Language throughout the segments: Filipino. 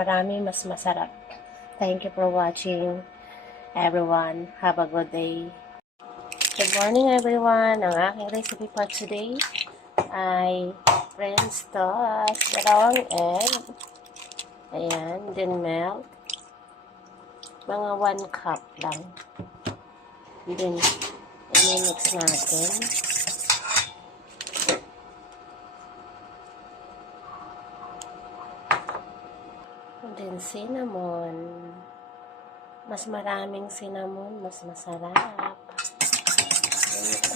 Marami mas masarap. Thank you for watching, everyone. Have a good day. Good morning, everyone. Ang aking recipe for today ay French toast, dalawang egg. Ayan, then milk. Mga 1 cup lang. Then, i-mix natin. Then, cinnamon. Mas maraming cinnamon, mas masarap.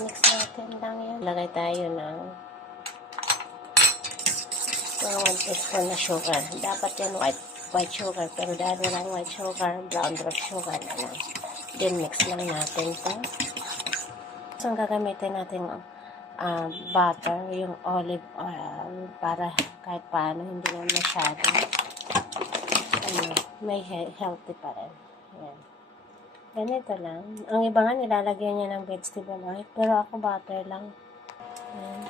Mix natin lang yan. Lagay tayo ng mga 1 teaspoon na sugar. Dapat yan white sugar. Pero dahil walang white sugar, brown drop sugar na lang. Then, mix lang natin to. So, ang gagamitin natin butter, yung olive oil, para kahit paano hindi na masyado may healthy pa rin. Ayan. Ganito lang. Ang iba nga nilalagyan niya ng vegetable oil, pero ako butter lang. Ayan.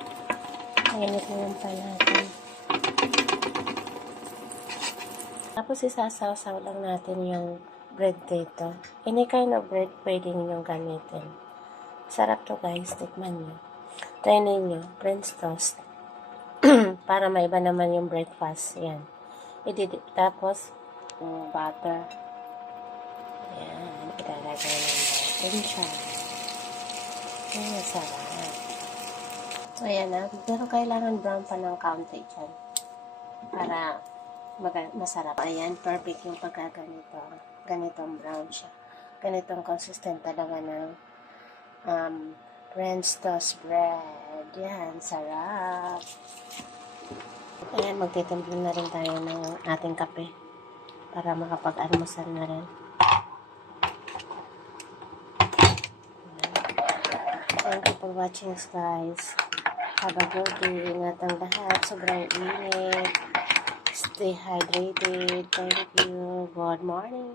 Ganito yung pan natin. Tapos isasaw-saw lang natin yung bread dito. Any kind of bread pwede ninyong gamitin. Sarap to guys, tikman nyo. Try ninyo, French toast. Para maiba naman yung breakfast. Yan. Tapos, butter. Yan. Ilalagay natin siya. Yan, sarap. So, yan na. Pero kailangan brown pa ng kaunti dyan. Para masarap. Ayan, perfect yung pagkaganito. Ganitong brown siya. Ganitong consistent talaga ng French toast bread. Yan, sarap. Ayan, magtitimpla na rin tayo ng ating kape para makapag-almusal na rin. Thank you for watching, guys. Have a good day. Ingat ang lahat. Sobrang init. Stay hydrated. Thank you. Good morning.